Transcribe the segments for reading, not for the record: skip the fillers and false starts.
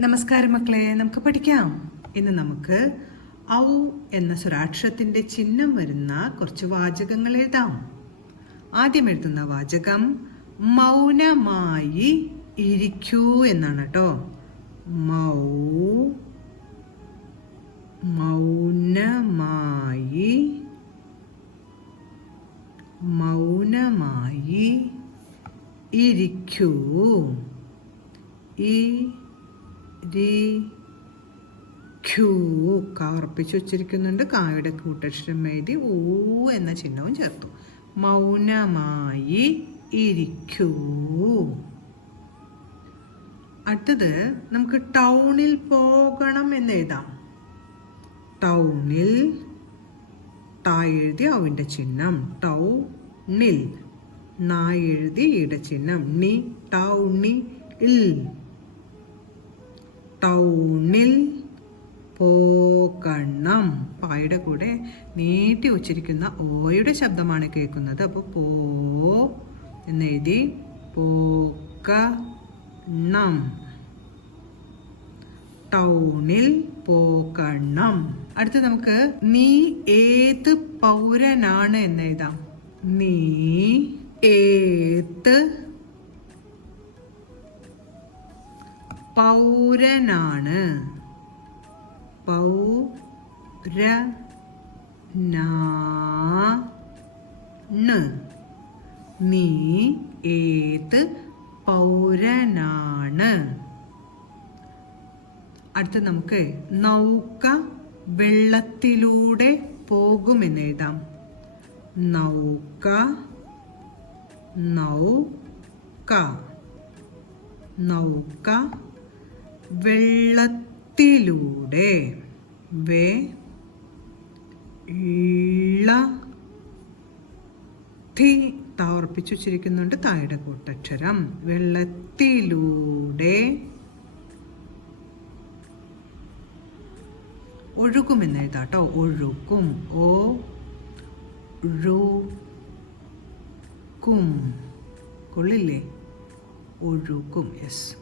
നമസ്കാരം മക്കളെ, നമുക്ക് പഠിക്കാം. ഇന്ന് നമുക്ക് ഔ എന്ന സ്വരാക്ഷരത്തിന്റെ ചിഹ്നം വരുന്ന കുറച്ച് വാചകങ്ങൾ എഴുതാം. ആദ്യം എഴുതുന്ന വാചകം മൗനമായി ഇരിക്കൂ എന്നാണ് കേട്ടോ. മൗനമായി ഇരിക്കൂ. ഉറപ്പിച്ചു വച്ചിരിക്കുന്നുണ്ട്. കായുടെ കൂട്ടക്ഷരം എഴുതി ഊ എന്ന ചിഹ്നവും ചേർത്തു. മൗനമായി ഇരിക്കൂ. അടുത്തത് നമുക്ക് ടൗണിൽ പോകണം എന്ന് എഴുതാം. ടൗണിൽ ടാ എഴുതി ഔവിൻ്റെ ചിഹ്നം. ടൗണിൽ നാ എഴുതി ഈടെ ചിഹ്നം. നി ടൗണി ഇൽ. ടൗണിൽ പോകണം. പായുടെ കൂടെ നീട്ടി ഉച്ചരിക്കുന്ന ഓയുടെ ശബ്ദമാണ് കേൾക്കുന്നത്. അപ്പോൾ പോ എന്നെഴുതി പോകണം. ടൗണിൽ പോകണം. അടുത്ത് നമുക്ക് നീ ഏത് പൗരനാണ് എന്ന് എഴുതാം. നീ ഏത് പൗരനാണ്. നീ ഏത് പൗരനാണ്. അടുത്ത് നമുക്ക് നൗക വെള്ളത്തിലൂടെ പോകുമെന്ന് എഴുതാം. നൗക വെള്ളത്തിലൂടെ ഉറപ്പിച്ചു വച്ചിരിക്കുന്നുണ്ട് തായുടെ കൂട്ടക്ഷരം. വെള്ളത്തിലൂടെ ഒഴുകുമെന്ന് എഴുതാട്ടോ. ഒഴുകും. കൊള്ളില്ലേ? ഒഴുകും. യെസ്.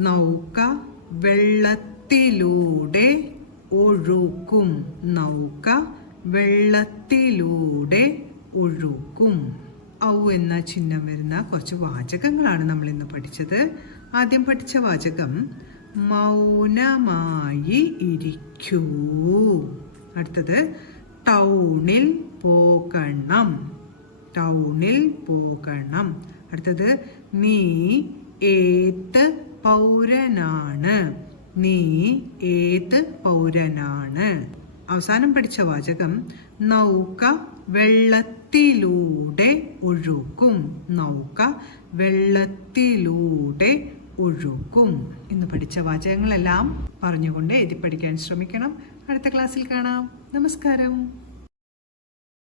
നൗക വെള്ളത്തിലൂടെ ഒഴുകും. നൗക വെള്ളത്തിലൂടെ ഒഴുകും. ഔ എന്ന ചിഹ്നം വരുന്ന കുറച്ച് വാചകങ്ങളാണ് നമ്മൾ ഇന്ന് പഠിച്ചത്. ആദ്യം പഠിച്ച വാചകം മൗനമായി ഇരിക്കൂ. അടുത്തത് ടൗണിൽ പോകണം. ടൗണിൽ പോകണം. അടുത്തത് നീ ഏത് പൗരനാണ്. നീ ഏത് പൗരനാണ്. അവസാനം പഠിച്ച വാചകം നൗക വെള്ളത്തിലൂടെ ഒഴുകും. നൗക വെള്ളത്തിലൂടെ ഒഴുകും. ഇന്ന് പഠിച്ച വാചകങ്ങളെല്ലാം പറഞ്ഞുകൊണ്ട് എഴുതി പഠിക്കാൻ ശ്രമിക്കണം. അടുത്ത ക്ലാസ്സിൽ കാണാം. നമസ്കാരം.